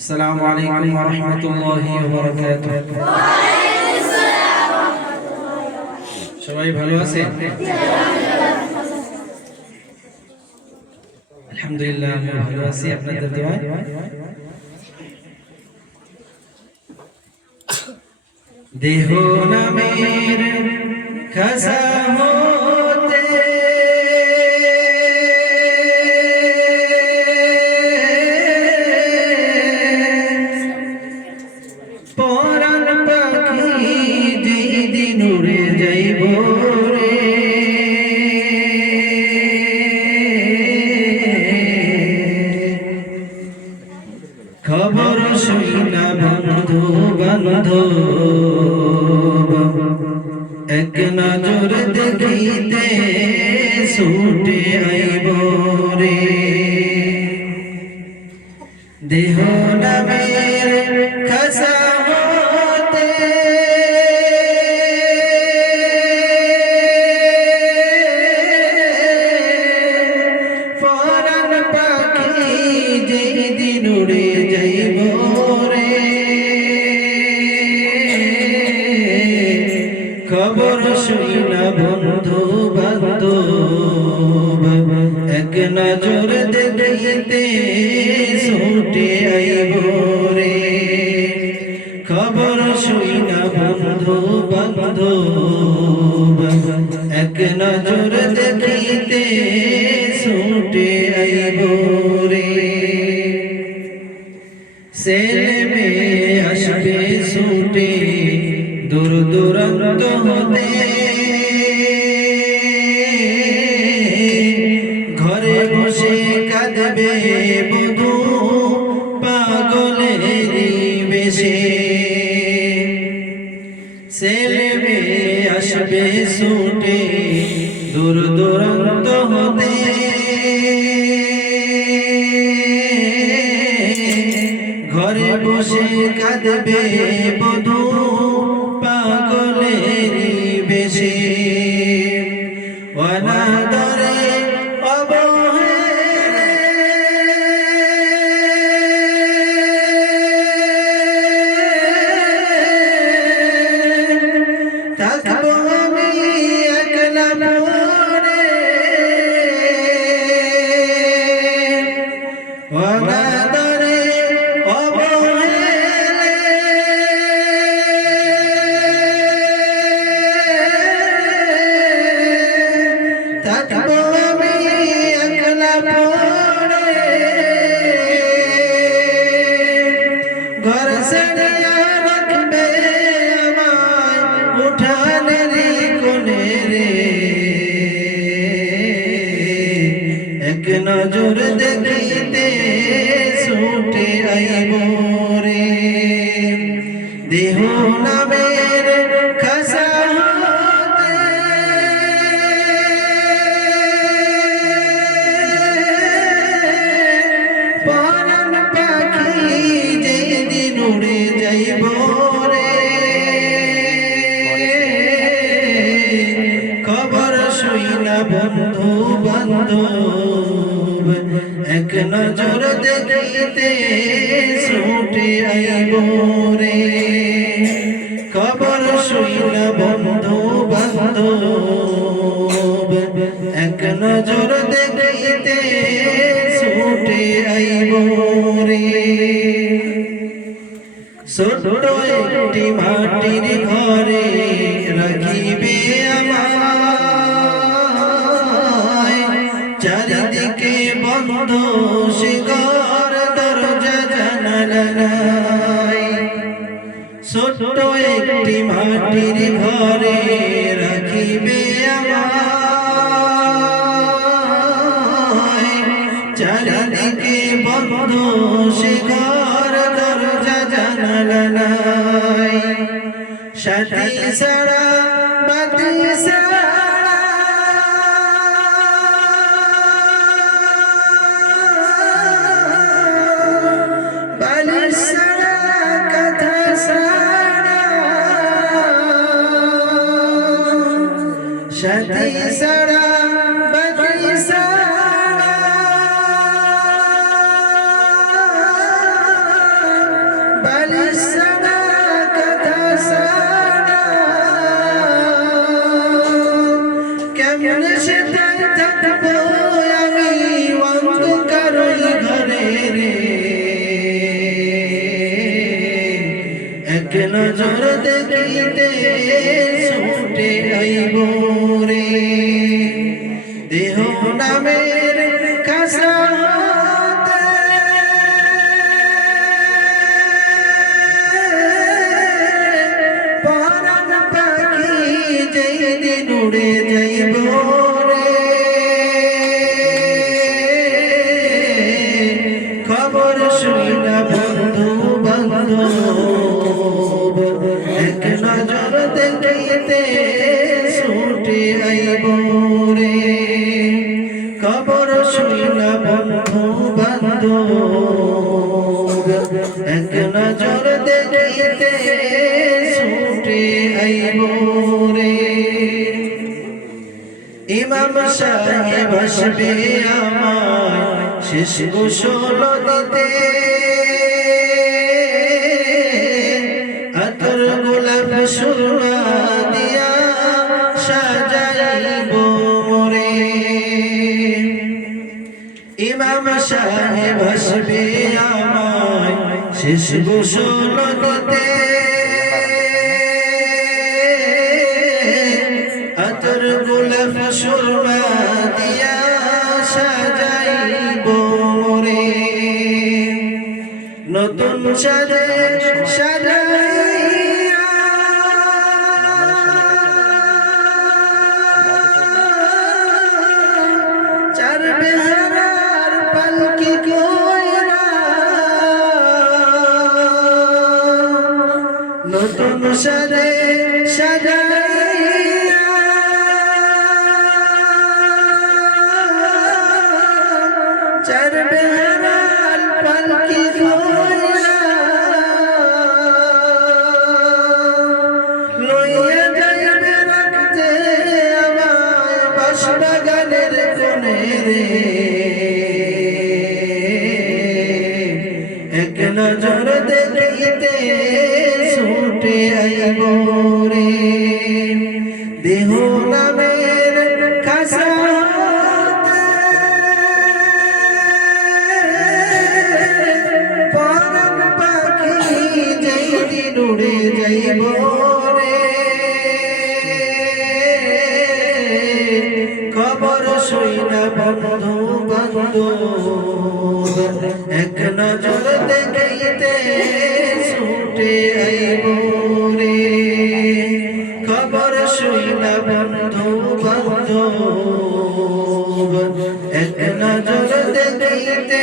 আসসালামু আলাইকুম ওয়া রাহমাতুল্লাহি ওয়া বারাকাতুহু। সবাই ভালো আছেন? আলহামদুলিল্লাহ আমি ভালো আছি আপনাদের দোয়ায়। দেহ নামের খাসা হতে পরাণ পাখি যেদিন উড়ে যাইব রে, খবর শুনা বন্ধু বান্ধব এক নজর দেখিতে ছুটে আইব রে। দেহ নামের খাসা হতে পরাণ পাখি যেদিন উড়ে যাইব রে, খবর শুনা বন্ধু বান্ধব এক নজর দেখিতে ছুটে আইব রে। খবর শুনা বন্ধু বান্ধব এক নজর দেখিতে ছুটে আইব রে। ছেলে মেয়ে আসবে ছুটে দূর দূরান্ত হতে, ঘরে বসে কাঁদবে বধূ পাগলের বেশে। ছেলে মেয়ে আসবে ছুটে দূর দূরান্ত হতে, ঘরে বসে কাঁদবে বধূ পাগলের বেশে। অনাদরে অবহেলে থাকবো আমি একলা পড়ে, অনাদরে অবহেলে থাকবো আমি একলা পড়ে, ঘর ছেড়ে রাখবে আমায় উঠানের কোণে রে। এক নজর দেখিতে ছুটে আইব রে। দেহ নামের খাসা হতে পরাণ পাখি যেদিন উড়ে যাইব রে, খবর শুইনা বন্ধু বান্ধব এক নজর দেখিতে ছুটে আইব রে। খবর শুইনা বন্ধু বান্ধব এক নজর দেখিতে ছুটে আইব রে। ছোট্ট একটি মাটির ঘরে রাখিবে আমায়, চারিদিকে বন্ধ সে ঘর দরজা জানালা নাই। ছোট্ট একটি মাটির ঘরে রাখিবে আমায়, চারিদিকে বন্ধ সে ঘর দরজা জানালা নাই। সাথী ছাড়া বাতি ছাড়া বালিশ ছাড়া কথা ছাড়া, সাথী ছাড়া বাতি ছাড়া পালিসানা কথা সানা কেমনে সে থাকবো আমি অন্ধকার ঘরে রে এক নজর দেখিতে ছুটে আইব রে দেহ নামের খাসাতে পরাণ পাখি যেই দিন উড়ে যাইব রে খবর শুইনা বন্ধু বান্ধব এক নজর দেখিতে ছুটে আইব রে খবর শুইনা বন্ধু বান্ধব এক নজর দেখিতে ছুটে আইব রে ইমাম সাহেব আসবে আমায় শেষ গোসল দিতে আতর গোলাপ সুরমা দিয়া সাজাইব রে ইমাম সাহেব আসবে আমায় শেষ গোসল দিতে আতর গোলাপ সুরমা দিয়া সাজাইব রে নতুন সাজে সাজাইয়া চার বেহারার পালকি কইরা নতুন সাজে সাজাইয়া চার বেহারার পালকি কইরা লইয়া যাইবে রাখতে আমায় বাঁশবাগানের কোণে রে এক নজর দেখিতে ছুটে আইব রে দেহ নামের খাসাতে পরাণ পাখি যেই দিন উড়ে যাইব রে খবর শুইনা বন্ধু বান্ধব এক নজর দেখিতে ছুটে আইব রে খবর শুইনা বন্ধু বান্ধব এক নজর দেখিতে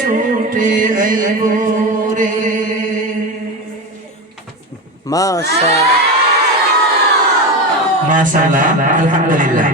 ছুটে আইব রে মাশাআল্লাহ আলহামদুলিল্লাহ